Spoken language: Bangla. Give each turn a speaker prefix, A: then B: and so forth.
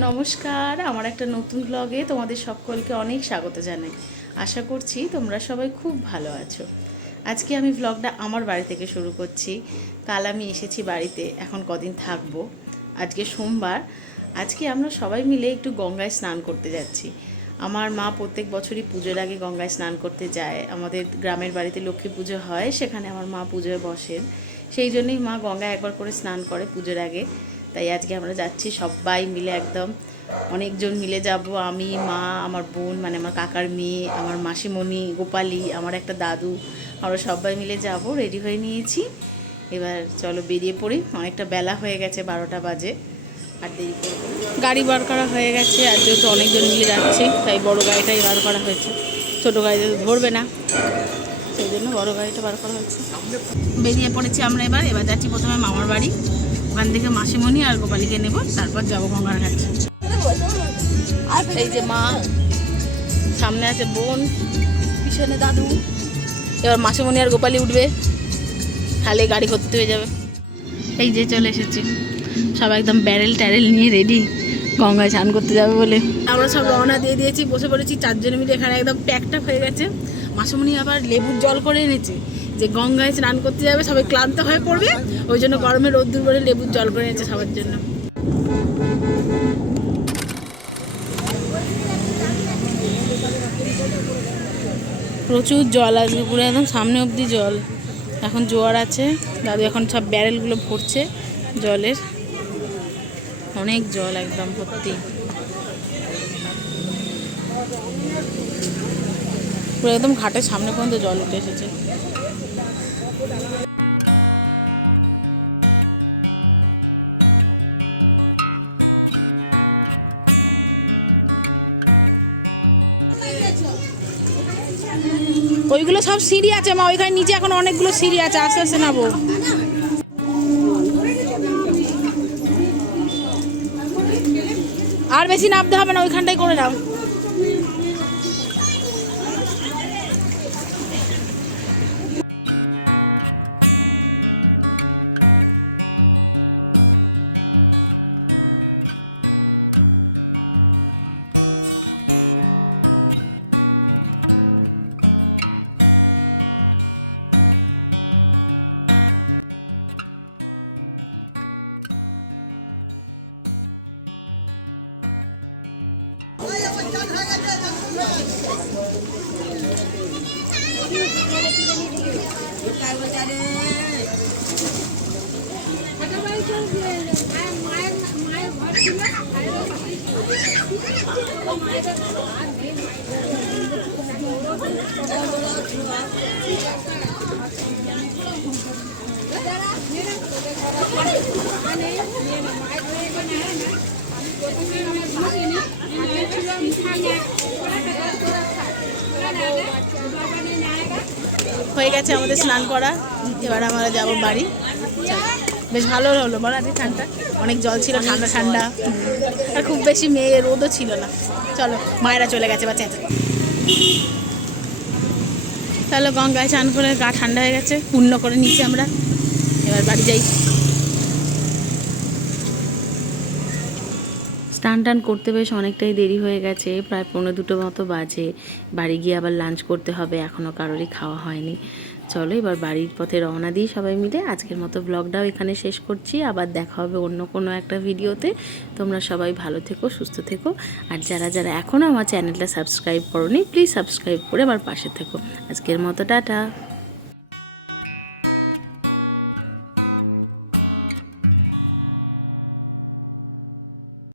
A: নমস্কার, আমার একটা নতুন ব্লগে তোমাদের সকলকে অনেক স্বাগত জানাই। আশা করছি তোমরা সবাই খুব ভালো আছো। আজকে আমি ব্লগটা আমার বাড়ি থেকে শুরু করছি। কাল আমি এসেছি বাড়িতে, এখন কদিন থাকব। আজকে সোমবার, আজকে আমরা সবাই মিলে একটু গঙ্গায় স্নান করতে যাচ্ছি। আমার মা প্রত্যেক বছরই পুজোর আগে গঙ্গায় স্নান করতে যায়। আমাদের গ্রামের বাড়িতে লক্ষ্মী পুজো হয়, সেখানে আমার মা পুজোয় বসেন। সেই জন্যই মা গঙ্গায় একবার করে স্নান করে পুজোর আগে। তাই আজকে আমরা যাচ্ছি সবাই মিলে একদম। অনেকজন মিলে যাব, আমি, মা, আমার বোন মানে আমার কাকার মেয়ে, আমার মাসিমণি, গোপালি, আমার একটা দাদু, আমরা সবাই মিলে যাব রেডি হয়ে নিয়েছি। এবার চলো বেরিয়ে পড়ি, অনেকটা বেলা হয়ে গেছে বারোটা বাজে, আর দেরি গাড়ি বার করা হয়ে গেছে, আর যেহেতু অনেকজন মিলে যাচ্ছি, তাই বড় গাড়িটাই বার করা হয়েছে। ছোটো গাড়িতে তো ধরবে না, সেই জন্য বড় গাড়িটা বার করা হয়েছে। বেরিয়ে পড়েছি আমরা এবার এবার যাচ্ছি প্রথমে মামার বাড়ি। ওখান থেকে মাসিমণি আর গোপালীকে নেব, তারপর যাব গঙ্গার ঘাট। এই যে মা, সামনে আছে বোন, পিছনে দাদু। এবার মাসিমণি আর গোপালী উঠবে, তাহলে গাড়ি করতে হয়ে যাবে। এই যে চলে এসেছি। সব একদম ব্যারেল ট্যারেল নিয়ে রেডি গঙ্গায় স্নান করতে যাবে বলে। আমরা সব রওনা দিয়ে দিয়েছি, বসে পড়েছি চারজনে মিলে, এখানে একদম প্যাকটা হয়ে গেছে। মাসুমনি আবার লেবুর জল করে এনেছে। যে গঙ্গায় স্নান করতে যাবে, সবাই ক্লান্ত হয়ে পড়বে। ওই জন্য গরমে রোদ্দুর করে লেবুর জল করে নিয়েছে সবার জন্য। প্রচুর জল আজকে পুরো একদম সামনে অবধি জল। এখন জোয়ার আছে, দাদু এখন সব ব্যারেলগুলো ভরছে জলের। অনেক জল একদম ভর্তি। পুরো একদম ঘাটের সামনে পর্যন্ত জল উঠে এসেছে। ওইগুলো সব সিঁড়ি আছে, মা। ওইখানে নিচে এখন অনেকগুলো সিঁড়ি আছে। আস্তে আস্তে নাবো আর বেশি নামতে হবে না, ওইখানটাই করে নাও। হয়ে গেছে আমাদের স্নান করা। এবার আমরা যাব বাড়ি। বেশ ভালো হলো, বলো আজকে ঠান্ডা। অনেক জল ছিল, ঠান্ডা ঠান্ডা। আর খুব বেশি মেয়ে রোদও ছিল না। চলো, মায়েরা চলে গেছে, বাচ্চা। তাহলে গঙ্গায় চান করে গা ঠান্ডা হয়ে গেছে, পূর্ণ করে নিচ্ছি আমরা। এবার বাড়ি যাই। স্নান টান করতে বেশ অনেকটাই দেরি হয়ে গেছে। প্রায় পনেরো দুটো মতো বাজে। বাড়ি গিয়ে আবার লাঞ্চ করতে হবে এখনও কারোরই খাওয়া হয়নি। চলো এবার বাড়ির পথে রওনা দিই সবাই মিলে। আজকের মতো ব্লগটাও এখানে শেষ করছি। আবার দেখা হবে অন্য কোনো একটা ভিডিওতে। তোমরা সবাই ভালো থেকো, সুস্থ থেকো। আর যারা যারা এখনও আমার চ্যানেলটা সাবস্ক্রাইব করোনি প্লিজ সাবস্ক্রাইব করে আমার পাশে থেকো। আজকের মতো টাটা।